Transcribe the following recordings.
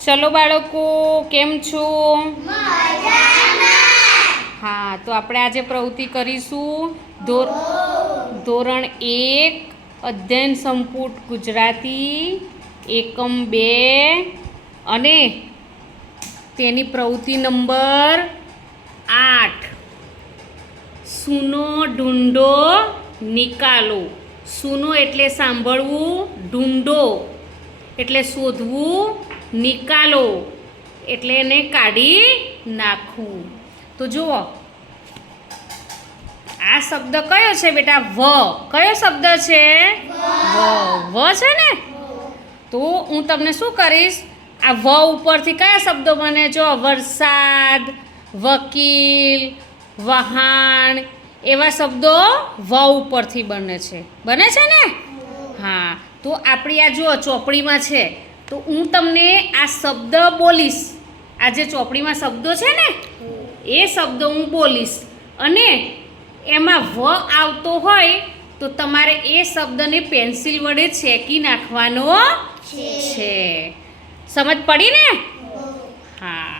ચલો બાળકો, કેમ છો? હા, તો આપણે આજે પ્રવૃત્તિ કરીશું ધોરણ 1 અધ્યયન સંપુટ ગુજરાતી એકમ 2 અને તેની પ્રવૃત્તિ નંબર 8 સુનો ઢૂંઢો નિકાલો. સુનો એટલે સાંભળવું, ઢૂંઢો એટલે શોધવું, નિકાલો એટલે એને કાઢી નાખવું. તો જુઓ, આ શબ્દ કયો છે બેટા? વ. કયો શબ્દ છે? વ છે ને? તો હું તમને શું કરીશ, આ વ ઉપરથી કયા શબ્દો બને? જો, વરસાદ, વકીલ, વહાણ, એવા શબ્દો વ ઉપરથી બને છે ને? હા, તો આપણી આ જો ચોપડીમાં છે, તો હું તમને આ શબ્દ બોલીશ. આ જે ચોપડીમાં શબ્દો છે ને, એ શબ્દો હું બોલીશ અને એમાં વ આવતો હોય તો તમારે એ શબ્દને પેન્સિલ વડે ચેકી નાખવાનો છે. સમજ પડી ને? હા,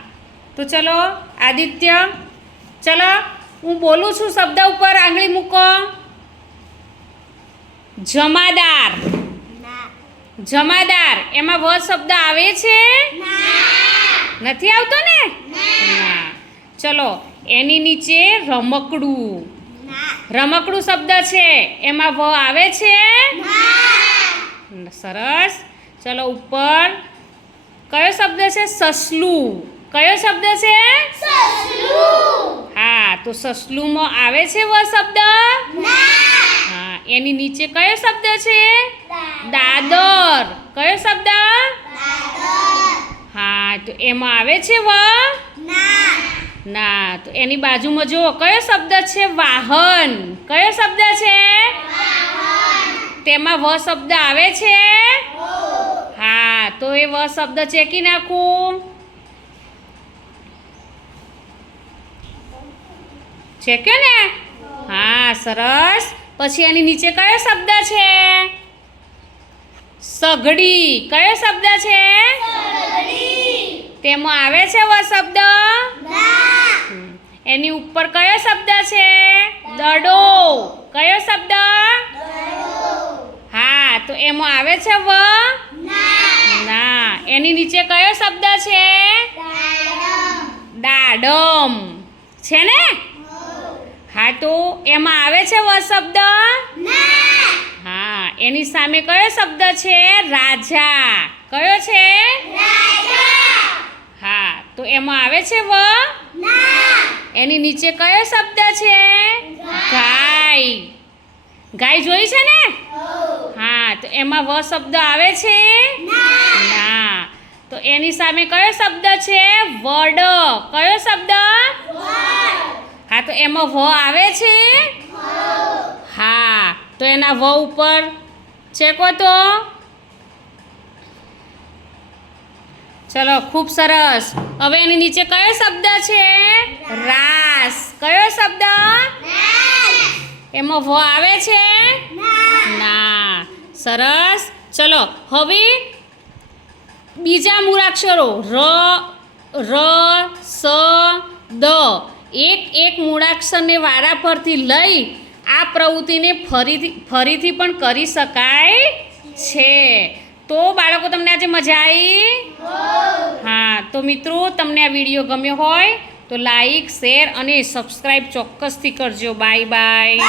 તો ચલો આદિત્ય, ચલો હું બોલું છું, શબ્દ ઉપર આંગળી મૂકો. જમાદાર. જમાદાર, એમાં વ શબ્દ આવે છે? નથી આવતો ને? ના. ચલો, એની નીચે રમકડું. રમકડું શબ્દ છે, એમાં વ આવે છે? સરસ. ચલો, ઉપર કયો શબ્દ છે? સસલું. કયો શબ્દ છે? હા, તો સસલુંમાં આવે છે વ શબ્દ? હા, એની નીચે કયો શબ્દ છે? દાદર. કયો શબ્દ? હા, તો એમાં આવે છે વ? ના. તો એની બાજુમાં જુઓ, કયો શબ્દ છે? વાહન. કયો શબ્દ છે? તેમાં વ શબ્દ આવે છે? હા, તો એ વ શબ્દ ચેકી નાખું. ચેક્યો ને? હા, સરસ. પછી એની નીચે કયો શબ્દ છે? સઘડી. કયો શબ્દ છે? તેમાં આવે છે વ શબ્દ? એની ઉપર કયો શબ્દ છે? દડો. કયો શબ્દ? હા, તો એમાં આવે છે વ? ના. એની નીચે કયો શબ્દ છે? દાડમ. છે ને? હા, તો એમાં આવે છે વ શબ્દ? હા, એની સામે કયો શબ્દ છે? રાજા. કયો છે? હા, તો એમાં આવે છે વ? એની નીચે કયો શબ્દ છે? ગાય. ગાય જોઈ છે ને? હા, તો એમાં વ શબ્દ આવે છે? ના. તો એની સામે કયો શબ્દ છે? વડ. કયો શબ્દ? હા, તો એમાં વ આવે છે? હા, તો એના વ ઉપર ચેકો તો. ચલો, ખૂબ સરસ. હવે એની નીચે કયો શબ્દ છે? રાસ. કયો શબ્દ? એમાં વ આવે છે? ના. સરસ. ચલો, હવે બીજા મૂળાક્ષરો ર, સ, દ, એક મૂળાક્ષરને વારા પરથી લઈ આ પ્રવૃત્તિને ફરીથી પણ કરી શકાય છે. તો બાળકો, તમને આજે મજા આવી? હા, તો મિત્રો, તમને આ વિડીયો ગમ્યો હોય તો લાઈક, શેર અને સબસ્ક્રાઈબ ચોક્કસથી કરજો. Bye bye.